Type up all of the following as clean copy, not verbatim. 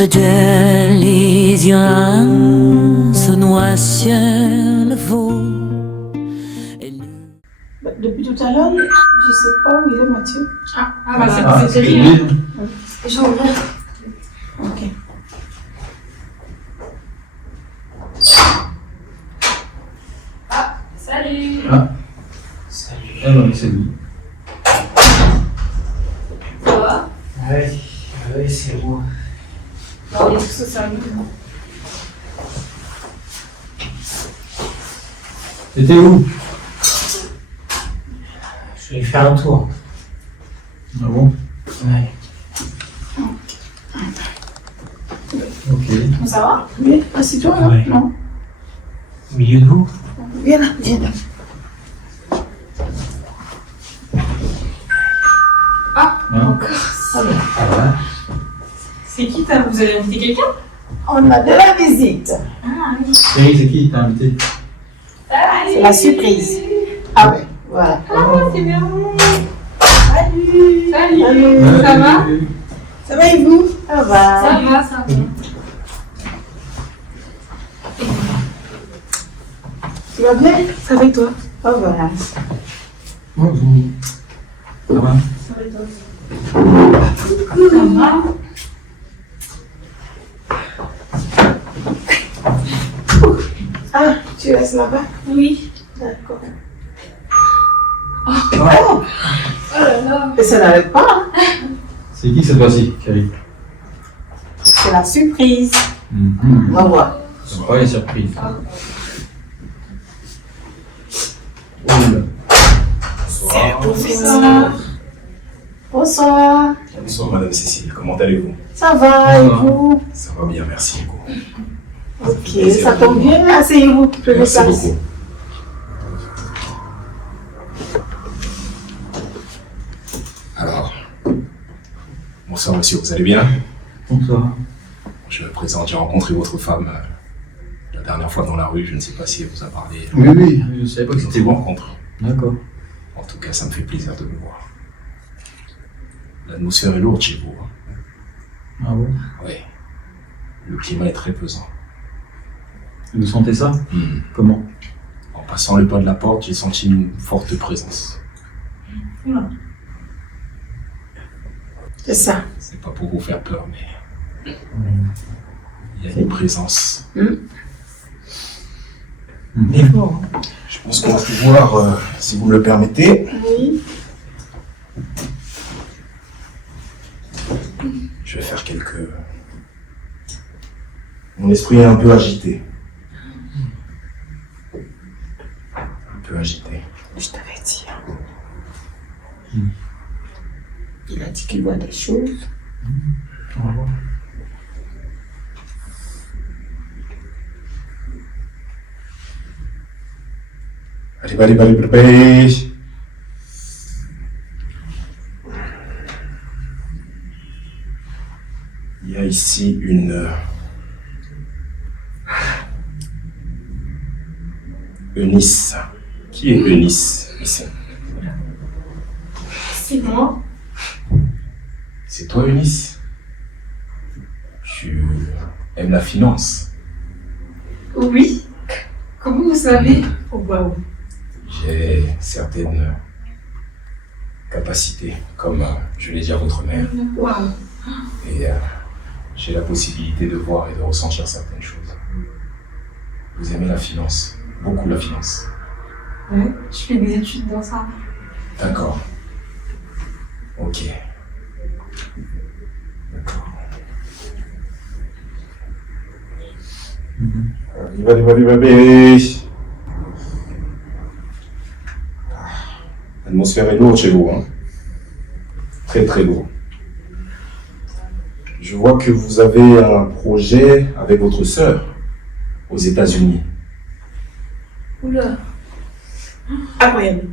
Je délise, se noie sur le veau. Depuis tout à l'heure, je sais pas où il est Mathieu. C'est lui. J'ai ouvert. Ok. Salut. Salut. Ah non, c'est lui. Ça va? Oui, c'est moi. Non, il est tout ça, T'étais où? Je suis allé faire un tour. Ah bon? Ouais. Ok. Ça va? Oui. Assieds-toi là. Ouais. Non. Au milieu de vous? Viens là, viens là. Encore. Ça va. Ah ouais. C'est qui t'as? Vous avez invité quelqu'un? On a de la visite. Ah oui. C'est qui qui t'a invité? C'est la surprise. Ah ouais, voilà. Ah, c'est bien. Salut. Salut. Salut. Ça va? Ça va et vous? Ça va. Ça va, ça va. Tu vas bien? Ça va et toi? Oh voilà. Bonjour. Ça va? Ça va et toi? Ça va. Ah, tu restes là-bas? Oui. D'accord. Oh là là. Et ça n'arrête pas, hein? C'est qui cette fois-ci qui arrive? C'est la surprise. On va voir. C'est pas les surprises. Oula. Bonsoir. Bonsoir. Bonsoir Madame Cécile, comment allez-vous? Ça va et vous? Ça va bien, merci beaucoup. Ok, ça tombe bien. Asseyez-vous. Je me Merci place. beaucoup. Alors, bonsoir monsieur, vous allez bien? Bonsoir. Je me présente, j'ai rencontré votre femme la dernière fois dans la rue, je ne sais pas si elle vous a parlé. Oui, je savais pas que c'était C'était bon. rencontre. D'accord. En tout cas, ça me fait plaisir de vous voir. L'atmosphère est lourde chez vous. Hein. Ah bon? Oui. Le climat est très pesant. Vous sentez ça? Hmm. Comment? En passant le pas de la porte, j'ai senti une forte présence. Oula. C'est ça. C'est pas pour vous faire peur, mais il y a une présence. Mais fort. Je pense qu'on va pouvoir, si vous me le permettez, Oui. je vais faire quelques... Mon esprit est un peu agité. Un peu agité. Je t'avais dit. Il a dit qu'il voit des choses. On va voir. Allez. Il y a ici une Eunice. Qui est Eunice ici? C'est moi. C'est toi Eunice? Tu aimes la finance? Oui. Comment vous savez? Oh waouh. J'ai certaines capacités, comme je l'ai dit à votre mère, Waouh. et j'ai la possibilité de voir et de ressentir certaines choses. Vous aimez la finance, beaucoup la finance. Ouais, je fais des études dans ça. D'accord. Ok. D'accord. Allez. L'atmosphère est lourde chez vous, hein. Très très lourd. Je vois que vous avez un projet avec votre sœur aux États-Unis. Oula. Incroyable.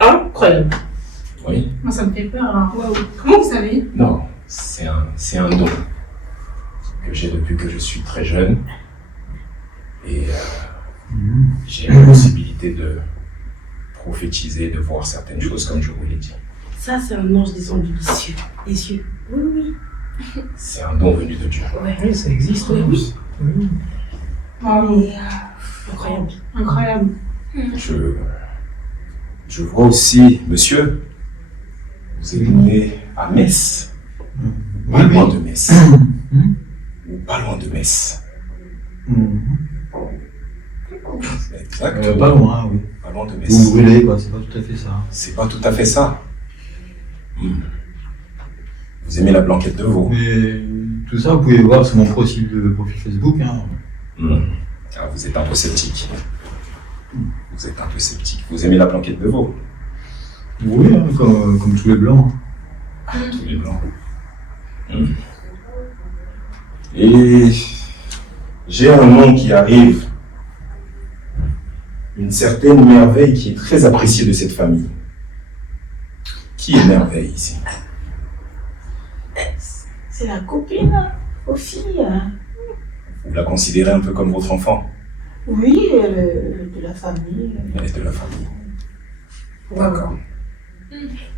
Incroyable. Oui? Moi, ça me fait peur, là. Waouh. Comment vous savez? Non, c'est un don que j'ai depuis que je suis très jeune. Et j'ai la possibilité de prophétiser, de voir certaines choses comme je vous l'ai dit. Ça, c'est un ange descendu des cieux. Des cieux. Oui, oui. C'est un don venu de Dieu. Oui, ça existe. Oui. Oui. Oui. Incroyable. Incroyable. Je vois aussi, monsieur, vous êtes né à Metz. Pas loin de Metz. Ou pas loin de Metz. Exactement. Pas loin, oui. Pas loin de Metz. Vous brûlez, quoi, c'est pas tout à fait ça. C'est pas tout à fait ça. Vous aimez la blanquette de veau. Mais tout ça, vous pouvez voir sur mon profil Facebook. Hein. Ah, vous êtes un peu sceptique. Vous êtes un peu sceptique. Vous aimez la blanquette de veau. Oui, hein, comme tous les blancs. Tous les blancs. Et j'ai un nom qui arrive. Une certaine Merveille qui est très appréciée de cette famille. Qui est Merveille ici? C'est la copine aux filles. Vous la considérez un peu comme votre enfant? Oui, elle est de la famille. Elle est de la famille. D'accord.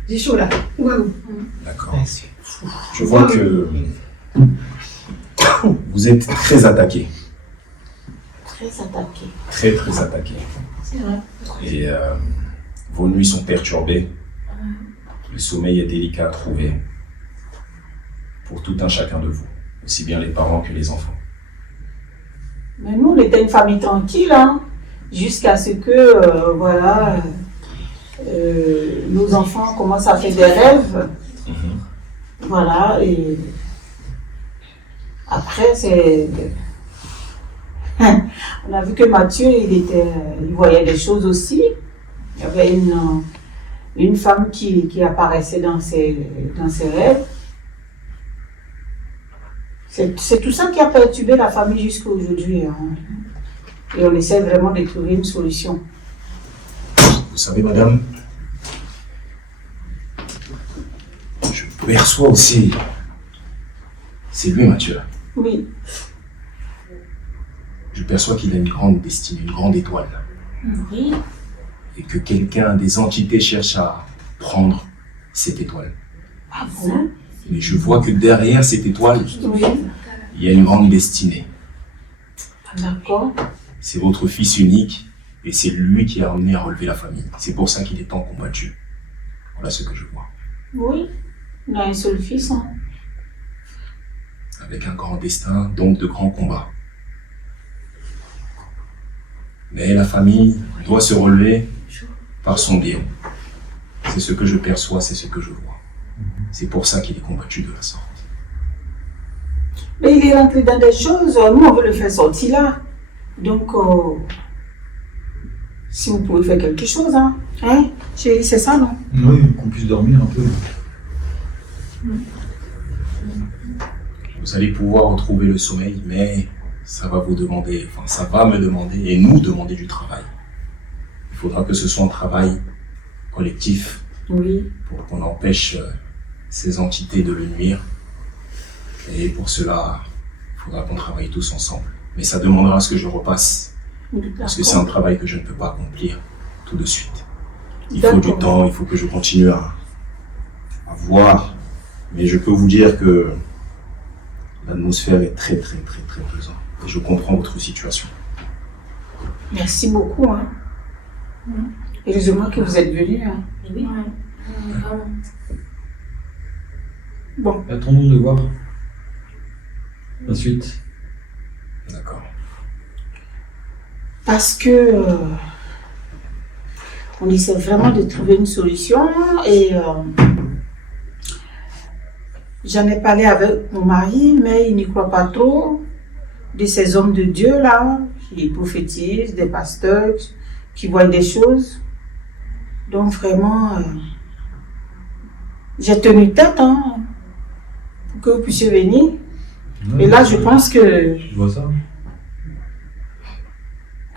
J'ai chaud là. Waouh. D'accord. Je vois que vous êtes très attaqué. Très attaquée. Très, très attaqué. C'est vrai. Et vos nuits sont perturbées. Le sommeil est délicat à trouver. Pour tout un chacun de vous. Aussi bien les parents que les enfants. Mais nous, on était une famille tranquille, hein, jusqu'à ce que, voilà, nos enfants commencent à faire des rêves. Voilà, et après, c'est... On a vu que Mathieu, il voyait des choses aussi. Il y avait une femme qui apparaissait dans ses rêves. C'est tout ça qui a perturbé la famille jusqu'à aujourd'hui. Hein. Et on essaie vraiment de trouver une solution. Vous savez, madame, je perçois aussi... C'est lui, Mathieu. Oui. Je perçois qu'il a une grande destinée, une grande étoile. Oui. Et que quelqu'un, des entités cherche à prendre cette étoile. Ah bon? Mais je vois que derrière cette étoile, Oui. il y a une grande destinée. D'accord. C'est votre fils unique et c'est lui qui a amené à relever la famille. C'est pour ça qu'il est tant combattu. Voilà ce que je vois. Oui. On a un seul fils. Hein. Avec un grand destin, donc de grands combats. Mais la famille doit se relever par son bien. C'est ce que je perçois, c'est ce que je vois. C'est pour ça qu'il est combattu de la sorte. Mais il est rentré dans des choses, nous on veut le faire sortir là. Donc, si vous pouvez faire quelque chose, hein, chérie, c'est ça, non? Oui, qu'on puisse dormir un peu. Vous allez pouvoir retrouver le sommeil, mais ça va vous demander, enfin ça va me demander et nous demander du travail. Il faudra que ce soit un travail collectif Oui. pour qu'on empêche ces entités de le nuire. Et pour cela, il faudra qu'on travaille tous ensemble. Mais ça demandera à ce que je repasse, parce que c'est un travail que je ne peux pas accomplir tout de suite. Il faut du temps, il faut que je continue à voir. Mais je peux vous dire que l'atmosphère est très, très, très, très pesante. Et je comprends votre situation. Merci beaucoup. Hein. Heureusement que vous êtes venus. Hein. Oui. Bon. Attendons de voir la suite. D'accord. Parce que on essaie vraiment de trouver une solution et j'en ai parlé avec mon mari, mais il n'y croit pas trop de ces hommes de Dieu là, qui prophétisent, des pasteurs qui voient des choses. Donc vraiment, j'ai tenu tête hein, pour que vous puissiez venir. Ouais, Et là, je pense que... Je vois ça.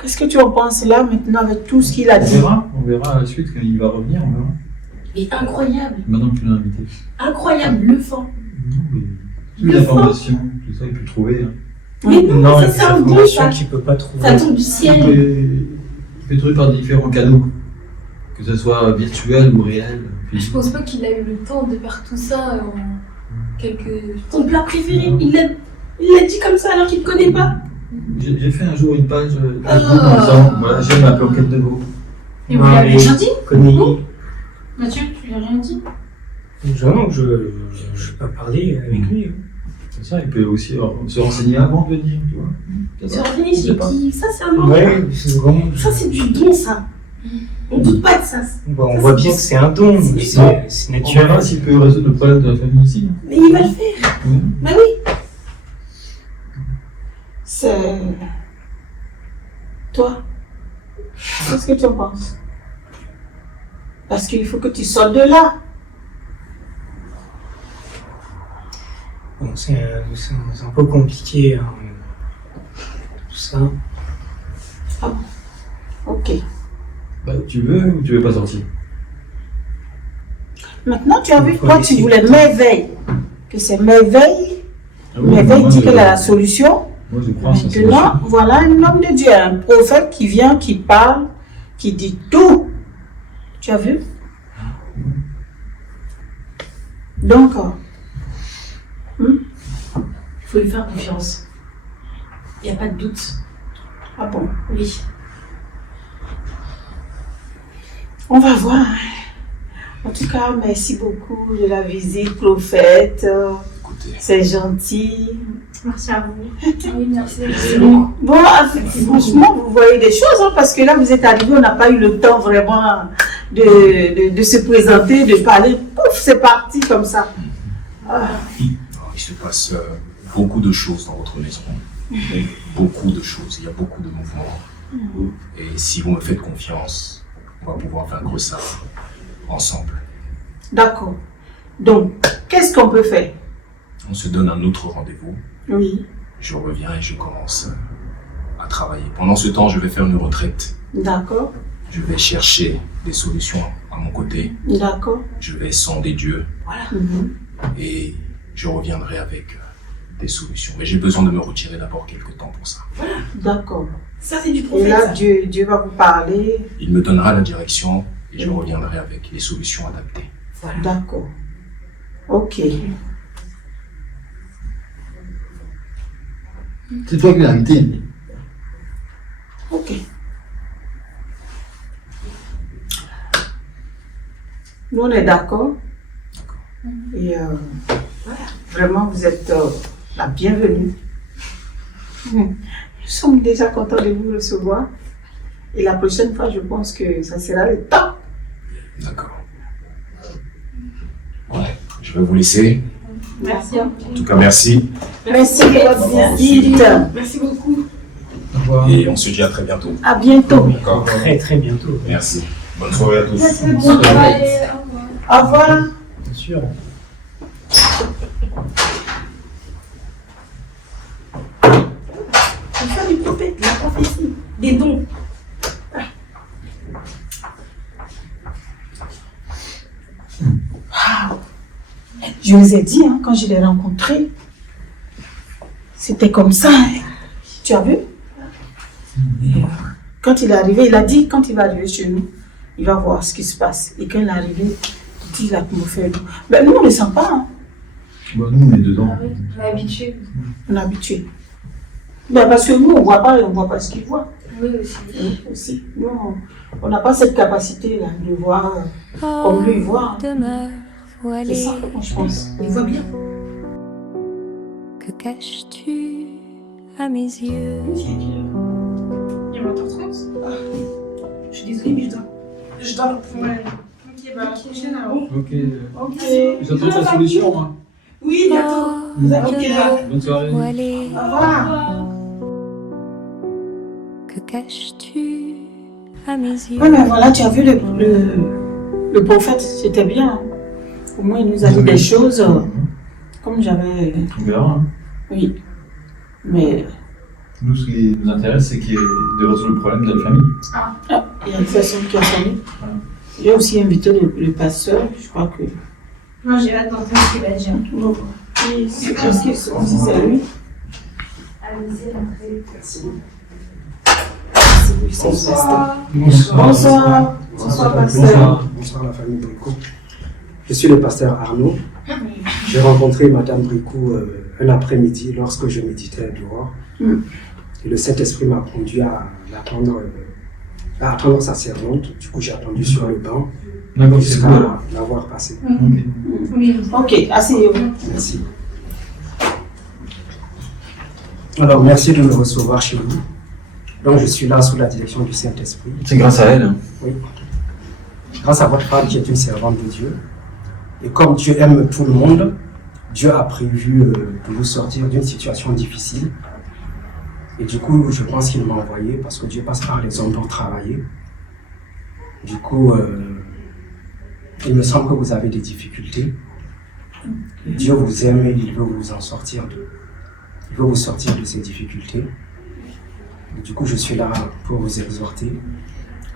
Qu'est-ce que tu en penses là maintenant avec tout ce qu'il a dit? On verra à la suite quand il va revenir, on verra. Et incroyable. Maintenant que tu l'as invité. Incroyable, bluffant. Non, mais toute l'information, tout ça, il peut le trouver. Hein. Mais non, ça il y a c'est des un don, informations ça. qu'il peut pas trouver. Ça tombe du Il ciel. peut trouver par différents canaux, que ce soit virtuel ou réel. Je pense pas qu'il a eu le temps de faire tout ça Ton plat préféré, il l'a dit comme ça alors qu'il ne connaît pas. J'ai fait un jour une page de goût comme ça. Voilà, j'aime la planquette de veau. Et vous l'avez rien dit Connais. Mathieu, tu lui as rien dit? Non, je vais pas parler avec lui. C'est ça, il peut aussi se renseigner avant de venir, tu vois. Se renseigner, c'est qui? Ça, c'est un don. Ouais, c'est vraiment. Ça, c'est du don, ça. On ne doute pas de ça. On voit bien que c'est un don, c'est On naturel. verra s'il peut résoudre le problème de la famille ici. Mais il va le faire. Bah oui. C'est... Toi, qu'est-ce que tu en penses? Parce qu'il faut que tu sortes de là. Bon, c'est un peu compliqué, hein, tout ça. Ok. Bah, tu veux ou tu veux pas sortir? Maintenant, tu as vu, Il faut toi, laisser tu voulais le temps. m'éveiller. Que c'est m'éveille. Ah oui, M'éveille moi, dit je- qu'elle a la solution. Moi, je crois en sa Maintenant, solution. voilà un homme de Dieu, un prophète qui vient, qui parle, qui dit tout. Tu as vu? Donc, Il faut lui faire confiance. Il n'y a pas de doute. ah bon, Oui. on va voir. En tout cas, merci beaucoup de la visite, prophète. Écoutez, C'est gentil. Merci à vous. Oui, merci. Bon, franchement, vous voyez des choses, hein, parce que là, vous êtes arrivés, on n'a pas eu le temps vraiment de se présenter, de parler. Pouf, c'est parti comme ça. Ah, il se passe beaucoup de choses dans votre maison. Beaucoup de choses. Il y a beaucoup de mouvements. Et si vous me faites confiance, on va pouvoir vaincre ça ensemble. d'accord. Donc, qu'est-ce qu'on peut faire? On se donne un autre rendez-vous. Oui, Je reviens et je commence à travailler. Pendant ce temps, je vais faire une retraite. d'accord, Je vais chercher des solutions à mon côté. d'accord. Je vais sonder Dieu Mhm. et je reviendrai avec des solutions. Mais j'ai besoin de me retirer d'abord quelques temps pour ça. D'accord. Ça, c'est du Et prophète. là, ça. Dieu va vous parler. Il me donnera la direction et je reviendrai avec les solutions adaptées. Voilà. D'accord. Ok. C'est toi qui l'as invité. Ok. Nous, on est d'accord. Et voilà. Vraiment, vous êtes la bienvenue. Nous sommes déjà contents de vous recevoir. Et la prochaine fois, je pense que ça sera le temps. D'accord. Ouais, je vais vous laisser. Merci à vous. En tout cas, merci. Merci de votre visite. Merci beaucoup. Au revoir. Et on se dit à très bientôt. À bientôt. D'accord. Très très bientôt, Merci. Bonne soirée à tous. Bon travail. Au revoir. bien sûr. C'est ça du prophète, la prophétie, des dons. Je vous ai dit, hein, quand je l'ai rencontré, c'était comme ça. Hein. Tu as vu? Et, quand il est arrivé, il a dit, quand il va arriver chez nous, il va voir ce qui se passe. Et quand il est arrivé, il dit l'atmosphère. Ben, nous, on ne le sent pas. Hein. Bah, nous, on est dedans. On est habitué. On est habitué. Ben, parce que nous, on ne voit pas et on ne voit pas ce qu'il voit. Oui, aussi. Aussi. Nous, on n'a pas cette capacité-là de voir comme lui il voit. Hein. Demeure C'est voilée, ça, moi, je pense. Il voit bien. que caches-tu à mes yeux? Il est 20h30. Je suis désolée, mais je dois reprendre. Ok, bah, à la prochaine alors. Ok. Ok. J'attends ta solution, moi. Oui, bientôt. Vous avez Ok, là. Bonne soirée. Voilée, Au revoir. que caches-tu à mes yeux? Oui, mais voilà, tu as vu le prophète, c'était bien. Hein. Au moins, il nous a dit des choses comme j'avais. On verra. Hein. Oui. Mais Nous, ce qui nous intéresse, c'est qu'il y ait de résoudre le problème de la famille. il y a une personne qui a sonné. J'ai aussi invité le pasteur, je crois que. Moi, j'ai hâte d'entendre ce qu'il va dire. Bon, oui, c'est parce que si c'est lui. Allez-y, rentrez. C'est lui, c'est le pasteur. Bonsoir. Bonsoir, pasteur. Bonsoir la famille Bonco. Je suis le pasteur Arnaud. J'ai rencontré Madame Bricou un après-midi lorsque je méditais dehors. Et le Saint-Esprit m'a conduit à attendre sa servante. Du coup, j'ai attendu sur le banc D'accord, c'est jusqu'à cool alors. l'avoir passé. Ok. Oui. Ok, asseyez-vous. Merci. Alors, merci de me recevoir chez vous. Donc, je suis là sous la direction du Saint-Esprit. C'est grâce à elle. Oui. Grâce à votre femme qui est une servante de Dieu. Et comme Dieu aime tout le monde, Dieu a prévu de vous sortir d'une situation difficile. Et du coup, je pense qu'il m'a envoyé parce que Dieu passe par les hommes pour travailler. Du coup, il me semble que vous avez des difficultés. Dieu vous aime et il veut vous en sortir il veut vous sortir de ces difficultés. Et du coup, je suis là pour vous exhorter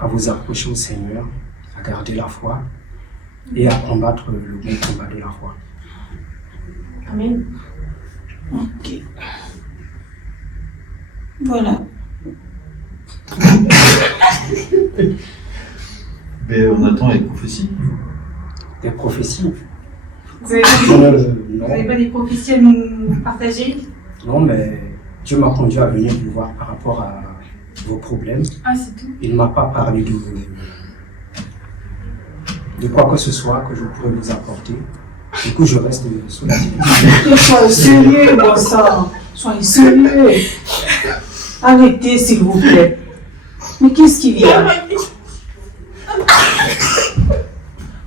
à vous approcher au Seigneur, à garder la foi et à combattre le bon combat de la foi. Amen. Ok. Voilà. Mais on attend les prophéties. Des prophéties. Vous avez Non, pas des prophéties à nous partager? non, mais Dieu m'a conduit à venir vous voir par rapport à vos problèmes. Ah, c'est tout. Il ne m'a pas parlé de quoi que ce soit que je pourrais vous apporter. Du coup, je reste sous la direction. Soyez sérieux, bon sang. Soyez sérieux. Arrêtez, s'il vous plaît. Mais qu'est-ce qu'il y a?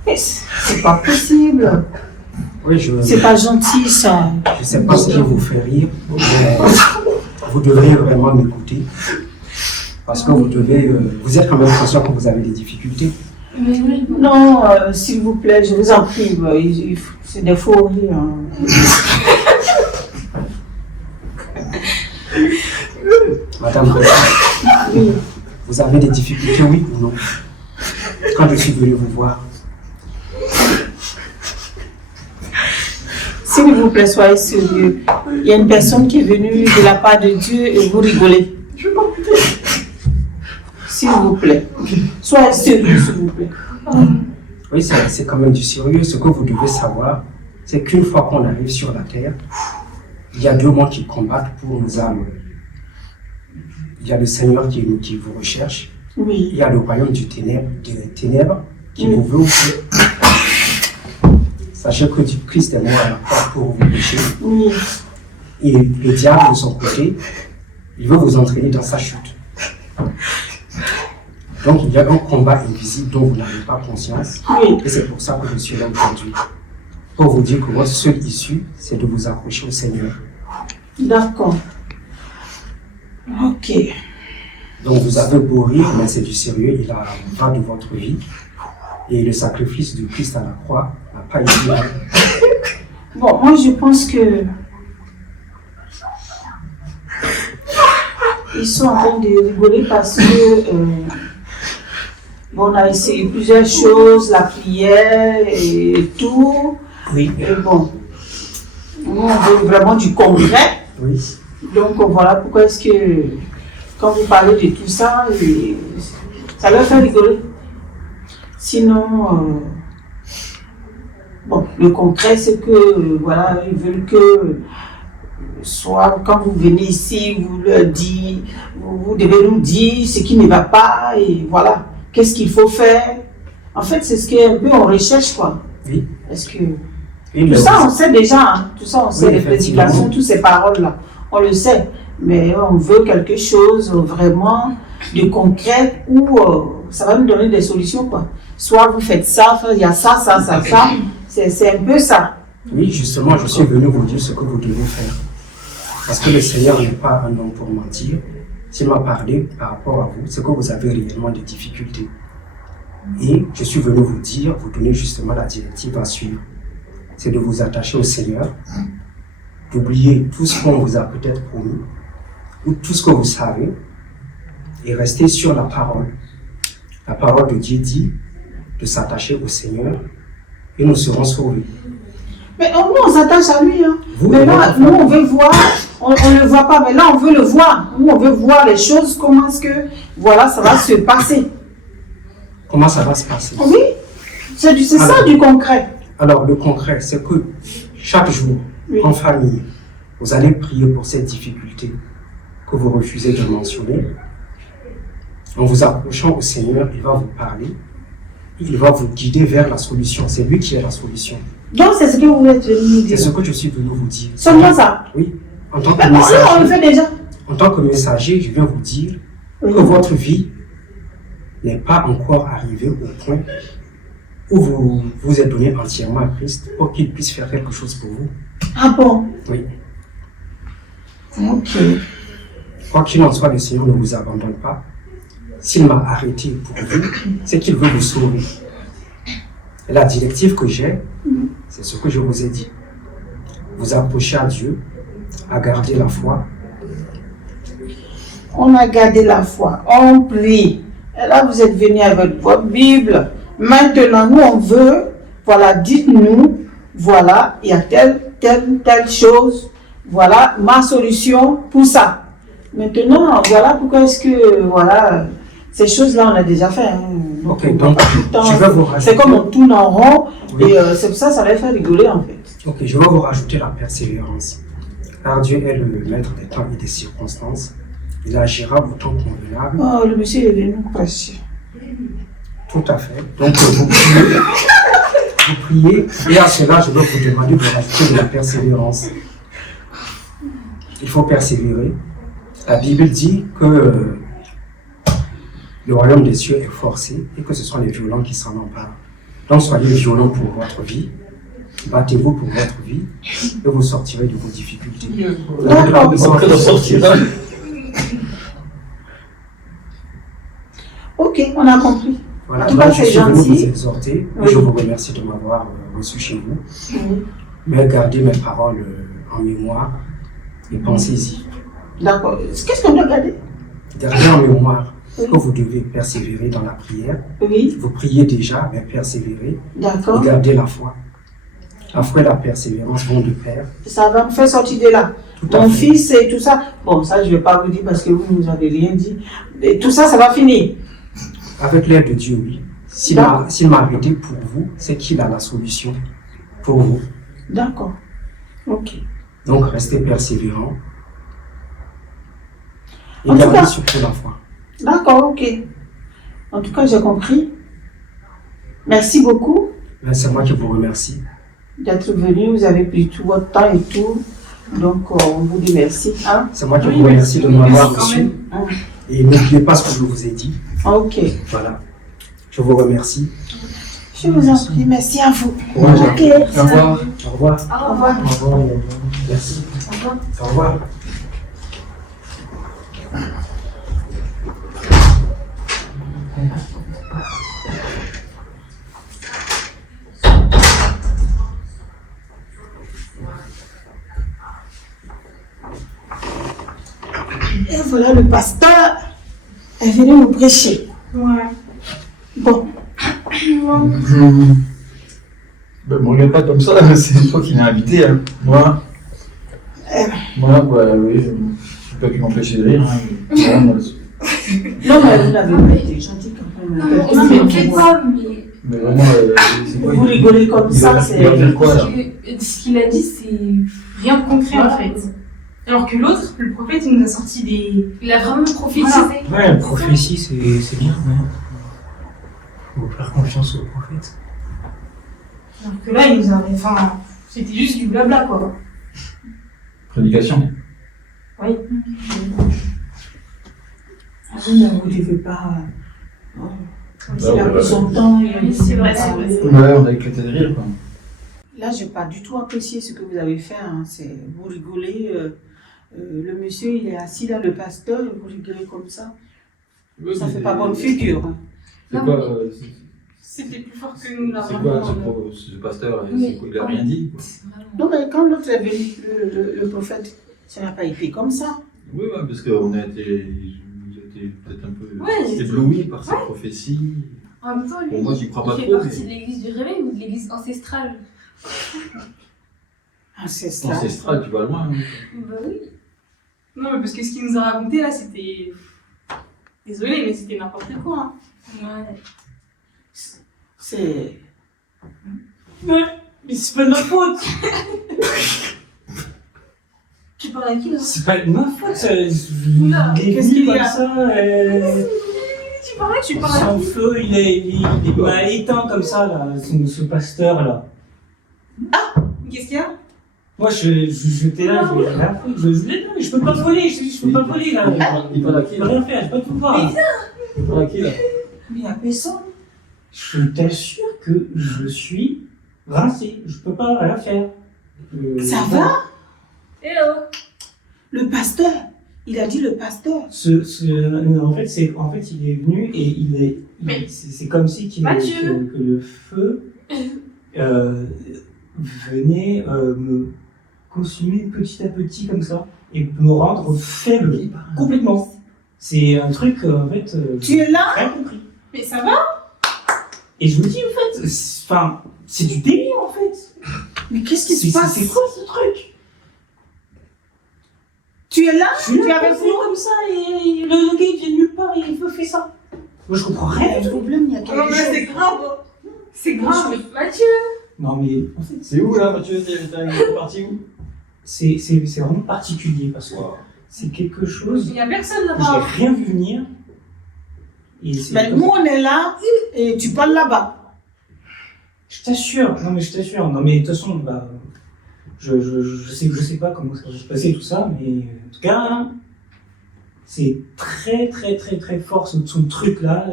Mais c'est pas possible. Oui, je C'est pas gentil, ça. ne sais pas ce qui vous fait rire, mais vous devriez vraiment m'écouter. Parce que vous êtes quand même conscient que vous avez des difficultés. Mais oui. Non, s'il vous plaît, je vous en prie. C'est des faux rires. Hein. Madame, Oui. vous avez des difficultés, oui ou non? Quand je suis venu vous voir, S'il vous plaît, soyez sérieux. Il y a une personne qui est venue de la part de Dieu et vous rigolez. S'il vous plaît. Soyez sérieux, s'il vous plaît. oui, c'est quand même du sérieux. Ce que vous devez savoir, c'est qu'une fois qu'on arrive sur la terre, il y a deux mondes qui combattent pour nos âmes. Il y a le Seigneur qui vous recherche. Oui. Il y a le royaume des ténèbres qui vous veut ouvrir. Sachez que Christ est mort à la croix pour vos péchés. Oui. Et le diable, de son côté, il veut vous entraîner dans sa chute. Donc il y a un combat invisible dont vous n'avez pas conscience. Oui. Et c'est pour ça que je suis là aujourd'hui. Pour vous dire que votre seule issue, c'est de vous accrocher au Seigneur. D'accord. Ok. Donc vous avez beau rire, mais c'est du sérieux, il va de votre vie. Et le sacrifice de Christ à la croix n'a pas été... Bon, moi je pense que ils sont en train de rigoler parce que bon, on a essayé plusieurs choses, la prière et tout. Oui. Et bon, nous on veut vraiment du concret. Oui. Donc voilà pourquoi est-ce que quand vous parlez de tout ça, ça leur fait rigoler. Sinon, bon, le concret c'est que voilà, ils veulent que soit quand vous venez ici, vous leur dites, vous devez nous dire ce qui ne va pas et voilà, qu'est-ce qu'il faut faire. En fait, c'est ce qu'un peu on recherche quoi. Oui. Parce que Et tout ça on sait déjà, hein. Tout ça on sait, Oui, les effectivement. prédications, toutes ces paroles là, on le sait. Mais on veut quelque chose vraiment de concret où ça va nous donner des solutions quoi. Soit vous faites ça, il y a ça. C'est un peu ça. Oui, justement, je suis venu vous dire ce que vous devez faire. Parce que le Seigneur n'est pas un homme pour mentir. S'il m'a parlé par rapport à vous, c'est que vous avez réellement des difficultés. Et je suis venu vous dire, vous donner justement la directive à suivre. C'est de vous attacher au Seigneur, d'oublier tout ce qu'on vous a peut-être promis, ou tout ce que vous savez, et rester sur la parole. La parole de Dieu dit de s'attacher au Seigneur, et nous serons sauvés. Mais nous on s'attache à lui. Hein. Vous, Mais et là, votre nous femme. on veut voir, on ne le voit pas, mais là on veut le voir. Nous on veut voir les choses, comment est-ce que voilà, ça va se passer. Comment ça va se passer? Oui, c'est ça du concret. Alors, le concret, c'est que chaque jour, Oui. en famille, vous allez prier pour cette difficulté que vous refusez de mentionner. En vous approchant au Seigneur, il va vous parler, il va vous guider vers la solution. C'est lui qui est la solution. Donc, c'est ce que vous êtes venu nous C'est dire. ce que je suis venu vous dire. Seulement ça. Oui, en tant que Mais bon, là, on le messager, fait déjà. en tant que messager, je viens vous dire Oui. que votre vie n'est pas encore arrivée au point où vous vous êtes donné entièrement à Christ pour qu'il puisse faire quelque chose pour vous. Ah bon? Oui. Ok. Quoi qu'il en soit, le Seigneur ne vous abandonne pas. S'il m'a arrêté pour vous, c'est qu'il veut vous sauver. Et la directive que j'ai, c'est ce que je vous ai dit. Vous approchez à Dieu, à garder la foi. On a gardé la foi, on prie. Et là, vous êtes venus avec votre Bible. Maintenant, nous, on veut, voilà, dites-nous, voilà, il y a telle chose, voilà, ma solution pour ça. Maintenant, voilà pourquoi est-ce que, voilà, ces choses-là, on a déjà fait. Hein. Ok, on donc, va pas tout le temps- je vais vous rajouter. C'est comme on tourne en rond, Oui. et c'est pour ça, ça va faire rigoler, en fait. Ok, je vais vous rajouter la persévérance. Car Dieu est le maître des temps et des circonstances. Il agira au temps convenable. Oh, le monsieur est venu prêcher. Tout à fait. Donc, vous priez, et à cela, je dois vous demander de rajouter de la persévérance. Il faut persévérer. La Bible dit que le royaume des cieux est forcé et que ce sont les violents qui s'en emparent. Donc, soyez violents pour votre vie. Battez-vous pour votre vie et vous sortirez de vos difficultés. Avec la puissance Après, de on sortira. Ok, on a compris. Voilà, En tout cas, donc je c'est suis venu gentil. vous exhorter et Oui. je vous remercie de m'avoir reçu chez vous. Oui. Mais gardez mes paroles en mémoire et pensez-y. D'accord. Qu'est-ce qu'on doit garder? Gardez en mémoire Oui. que vous devez persévérer dans la prière. Oui, Vous priez déjà, mais persévérez d'accord. et gardez la foi. La foi et la persévérance vont de pair. Ça va me faire sortir de là. Tout à Mon fait. fils et tout ça. Bon, ça, je ne vais pas vous dire parce que vous ne nous avez rien dit. Et tout ça, ça va finir. Avec l'aide de Dieu, oui. S'il m'a arrêté pour vous, c'est qu'il a la solution pour vous. D'accord. Ok. Donc restez persévérants. Et En tout gardez cas- surtout la foi. D'accord, ok. En tout cas, j'ai compris. Merci beaucoup Mais c'est moi qui vous remercie. d'être venu. Vous avez pris tout votre temps et tout. Donc, on vous dit merci. Hein? C'est moi qui Oui, vous remercie de merci. m'avoir Merci quand reçu. même. Et n'oubliez pas ce que je vous ai dit. Ok. Voilà. Je vous remercie. Je vous en prie. Merci à vous. Courage. Ok. Au revoir. Au revoir. Au revoir. Au revoir. Merci. Au revoir. Et voilà, le pasteur est venu nous prêcher. Ouais. Bon. Ben, me regarde pas comme ça, c'est toi qui l'as invité. Hein. Moi, bah, oui, je peux pas pu m'empêcher de rire. Hein. Voilà, moi, Non, mais vous n'avez pas été gentil quand même. Non, Qu'est-ce mais que t'inquiète vous- pas, mais mais vraiment, c'est quoi Vous rigolez comme ça, c'est. Il va dire quoi, là? ce qu'il a dit, c'est rien de concret en fait. Alors que l'autre, le prophète, il nous a sorti des. Il a vraiment prophétisé. Voilà. Ouais, la prophétie, c'est bien. Ouais. Faut faire confiance au prophète. Alors que là, il nous a. Enfin, c'était juste du blabla, quoi. Prédication. Ah oui, mais vous ne devez pas. Il a pris son temps. Oui, c'est vrai, c'est vrai. Ouais, on a éclaté de rire, quoi. Là, je n'ai pas du tout apprécié ce que vous avez fait. Hein. Vous rigolez. Le monsieur, il est assis là, le pasteur, et vous rigolez comme ça. Ça ne fait pas bonne figure. Hein. C'est Non, quoi, mais- C'était plus fort que nous, là. c'est vraiment. quoi ce pasteur? Mais- C'est quoi, il a rien dit, quoi. C'est vraiment- Non, mais quand l'autre est venu, le prophète, ça n'a pas été comme ça. Oui, ouais, parce qu'on a été peut-être un peu Ouais, j'étais- ébloui par cette prophétie. En même temps, lui, Bon, moi, j'y crois pas il fait trop, partie mais- de l'église du réveil ou de l'église ancestrale. Ancestral. Ancestral, tu vas loin. Hein. Bah oui. Non, mais parce que ce qu'il nous a raconté, là, c'était. Désolé, mais c'était n'importe quoi. Hein. Ouais. C'est. Ouais. Mais c'est pas de ma faute. Tu parles à qui là? C'est pas de ma faute. Oula, Il est qu'est-ce venu qu'il y comme a? ça. Tu parles à Sans qui? feu, il m'a éteint comme ça, là, ce pasteur là. Qu'est-ce qu'il y a? Moi, j'étais là, je peux pas voler, je peux pas voler là. Il parle à qui Je peux là? rien faire, je peux pas tout voir. Il parle à qui là? Mais il y a personne. Je t'assure que je suis rincé, je peux pas rien faire. Ça va? Eh oh. Le pasteur, il a dit le pasteur. En fait, il est venu et c'est comme si Mathieu. que le feu venait me consumer petit à petit comme ça et me rendre faible complètement. C'est un truc en fait. Tu es là? Rien compris. Mais ça va? Et je me dis en fait, c'est du délire en fait. Mais qu'est-ce qui se passe? C'est quoi ce truc? Tu es là? Je suis Tu là, avais fait comme ça et le gars il vient de nulle part et il me fait ça. Moi je comprends Il y a rien un du tout. problème, il y a quelque Non, mais chose. c'est grave. C'est grave. Mathieu. Non mais en fait C'est où là, Mathieu? T'es parti où? c'est vraiment particulier parce que c'est quelque chose Il y a personne que là-bas. j'ai rien vu venir. Et c'est Ben, comme nous, on est là et tu parles là-bas. Je t'assure, non mais de toute façon, bah, je sais pas comment ça va se passer tout ça, mais en tout cas, c'est très très très très fort son truc là.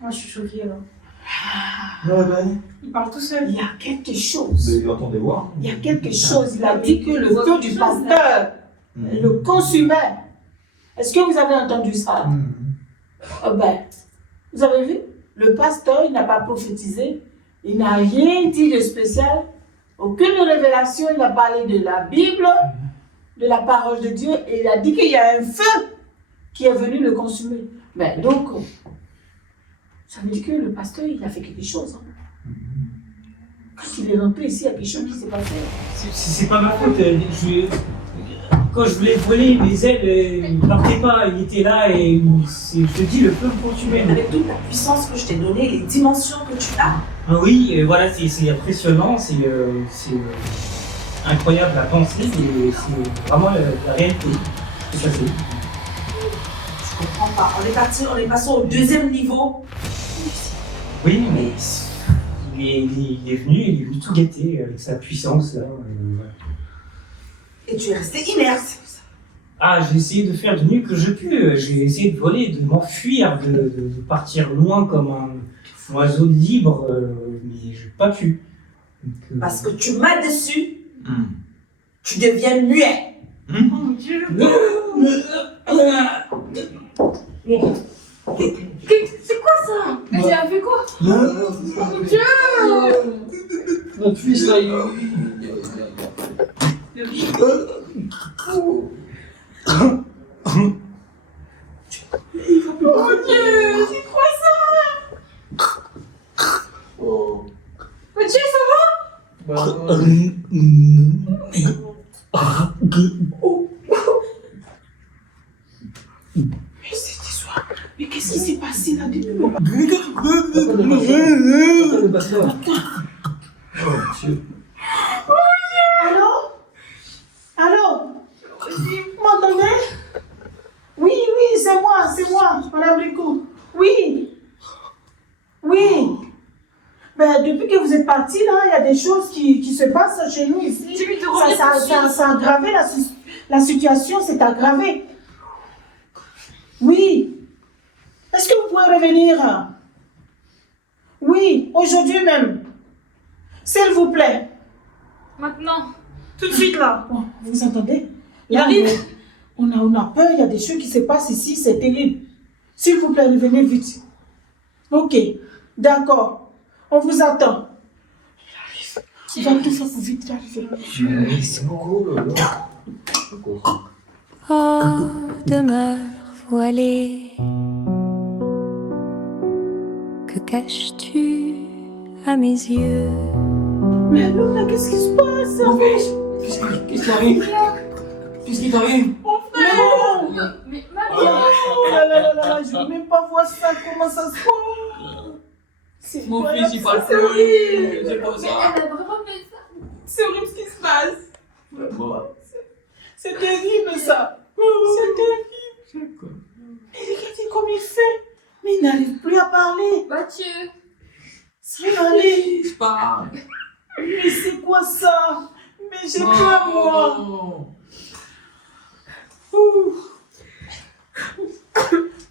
Moi, je suis choquée là. Ouais, ben. Il parle tout seul. Il y a quelque chose. Mais entendez voir. Il y a quelque chose. Il a dit que le feu du pasteur le consumait. Est-ce que vous avez entendu ça? Ben, vous avez vu? Le pasteur, il n'a pas prophétisé. Il n'a rien dit de spécial. Aucune révélation. Il a parlé de la Bible, de la parole de Dieu. Et il a dit qu'il y a un feu qui est venu le consumer. Ben, donc, ça veut dire que le pasteur, il a fait quelque chose. Hein. Quand il est rentré ici, il y a quelque chose qui s'est passé. C'est pas ma faute. Quand je voulais voler, mes ailes ne partaient pas, il était là et je te dis, le feu me consumait. Avec toute la puissance que je t'ai donnée, les dimensions que tu as. Ah oui, voilà, c'est impressionnant, c'est incroyable à penser, et c'est vraiment la réalité. C'est ça, Je comprends pas. On est passé au deuxième niveau. oui, mais il est venu tout gâter avec sa puissance. Là, voilà. Et tu es resté inerte. Ah, j'ai essayé de faire du mieux que je pus. J'ai essayé de voler, de m'enfuir, de partir loin comme un oiseau libre, mais j'ai pas pu. Donc, Parce que tu m'as déçu. Tu deviens muet. Oh mon Dieu. C'est quoi ça? Mais tu as fait quoi? Oh mon Dieu. Notre fils là, il. Oh mon Dieu, c'est quoi ça? Mathieu, ça va? Mais cette histoire, mais qu'est-ce qui s'est passé là depuis le Le pasteur. Oh, Dieu. Allô? Allô? Vous m'entendez? Oui, c'est moi, Madame Rico. Oui. Ben, depuis que vous êtes parti là, il y a des choses qui se passent chez nous ici. Ça a aggravé la situation, c'est aggravé. Oui. Est-ce que vous pouvez revenir? Oui, aujourd'hui même. S'il vous plaît. Maintenant. Tout de suite là. Bon, vous entendez? Il arrive. On a peur, il y a des choses qui se passent ici, c'est terrible. S'il vous plaît, revenez vite. Ok, d'accord. On vous attend. Il arrive. Va tout faire pour vite arriver. Merci beaucoup. Oh, demeure voilée, que caches-tu à mes yeux? Mais Luna, qu'est-ce qui se passe? Qu'est-ce qui arrive? Qu'est-ce qui t'arrive? Non! Mais Oh là là là là, je ne veux même pas voir ça, comment ça se passe? Mon fils, il parle C'est plus. horrible. C'est pour Mais ça. elle a vraiment fait ça. C'est horrible ce qui se passe. Vraiment. C'est terrible ça. C'est terrible. Mais regardez comme il fait. Mais il n'arrive plus à parler. Mathieu. Regardez. Je parle. Mais c'est quoi ça? Mais j'ai peur moi. Ouh.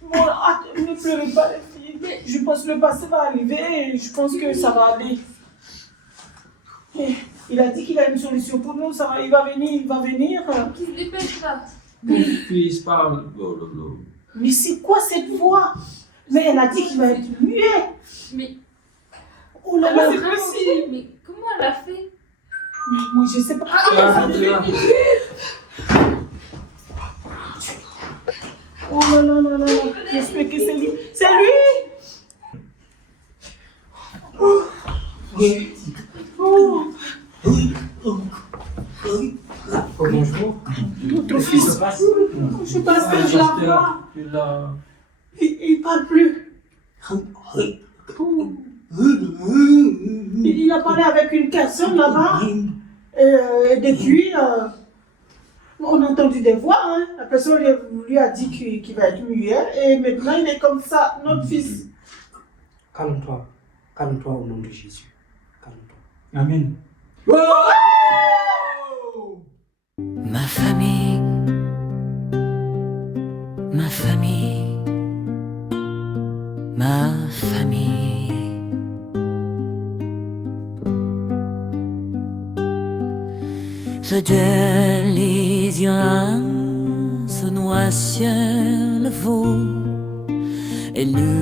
Bon, ne pleurez pas les filles. Je pense que le passé va arriver et je pense que ça va aller. Et il a dit qu'il a une solution pour nous, ça va, il va venir. Qui se dépêche là. Mon fils parle. Oh là là. Mais c'est quoi cette voix? Mais elle a dit qu'il va être muet. Mais Oh là comment là. c'est possible? Mais comment elle a fait? Mais moi je sais pas. Ah, là. Oh là là là là. J'espère que c'est lui. C'est lui. Oh. Oh. Bonjour. Notre fils. Je pense que je la vois. Tu l'as. Il parle plus. Il a parlé avec une personne là-bas. Et depuis, on a entendu des voix. Hein. La personne lui a dit qu'il va être muet. Et maintenant, il est comme ça, notre fils. Calme-toi. Calme-toi au nom de Jésus. Calme-toi. Amen. Ma famille, ma famille, ma famille. Je délie un se noie sur le veau et nous